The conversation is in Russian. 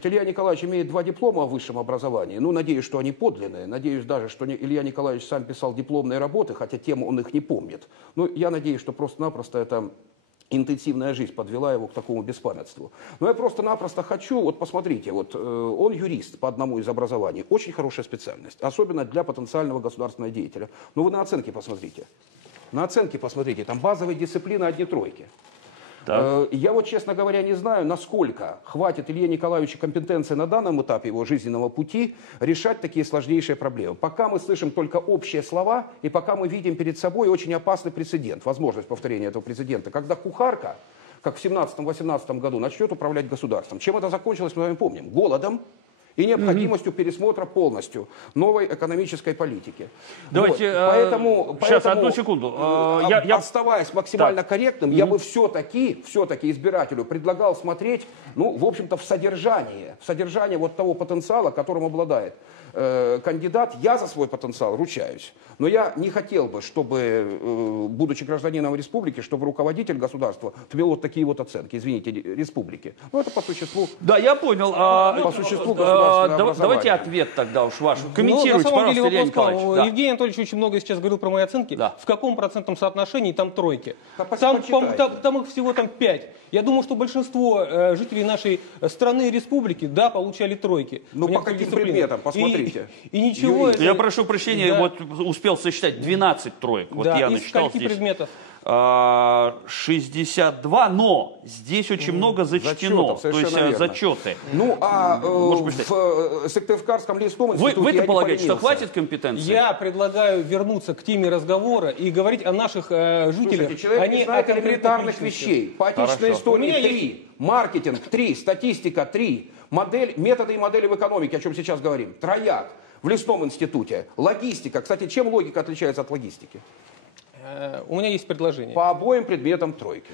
Илья Николаевич имеет 2 диплома о высшем образовании. Ну, надеюсь, что они подлинные. Надеюсь даже, что Илья Николаевич сам писал дипломные работы, хотя тему он их не помнит. Ну, я надеюсь, что просто-напросто это интенсивная жизнь подвела его к такому беспамятству. Но я просто-напросто хочу, вот посмотрите, вот он юрист по одному из образований, очень хорошая специальность, особенно для потенциального государственного деятеля. Но вы на оценки посмотрите. На оценки посмотрите, там базовые дисциплины одни тройки. Я вот, честно говоря, не знаю, насколько хватит Илье Николаевичу компетенции на данном этапе его жизненного пути решать такие сложнейшие проблемы. Пока мы слышим только общие слова, и пока мы видим перед собой очень опасный прецедент, возможность повторения этого прецедента, когда кухарка, как в 17-18 году, начнет управлять государством. Чем это закончилось, мы с вами помним. Голодом и необходимостью пересмотра полностью новой экономической политики. Давайте, вот. Поэтому, сейчас, одну секунду. Оставаясь максимально корректным, я бы все-таки избирателю предлагал смотреть, ну, в общем-то, в содержание вот того потенциала, которым обладает кандидат. Я за свой потенциал ручаюсь. Но я не хотел бы, чтобы, будучи гражданином республики, чтобы руководитель государства ввел вот такие вот оценки, извините, республики. Ну, это по существу. Да, я понял. По существу давайте ответ тогда уж ваш. Комментируйте, пожалуйста, Илья Николаевич. Да. Евгений Анатольевич очень много сейчас говорил про мои оценки. Да. В каком процентном соотношении там тройки? Там их всего там 5. Я думаю, что большинство жителей нашей страны и республики, да, получали тройки. Ну, по каким предметам? Посмотрите. И ничего... Я прошу прощения, вот успел сосчитать 12 троек. Вот да, я из насчитал скольки здесь. предметов? 62, но здесь очень много зачтено, то есть зачеты. Ну, в Сыктывкарском лесном институте Вы-то полагаете, что хватит компетенции? Я предлагаю вернуться к теме разговора и говорить о наших жителях. Слушайте, человек не знает элементарных вещей. По отечественной истории 3, маркетинг 3, статистика 3, методы и модели в экономике, о чем сейчас говорим, трояк в лесном институте, логистика. Кстати, чем логика отличается от логистики? У меня есть предложение. По обоим предметам тройки.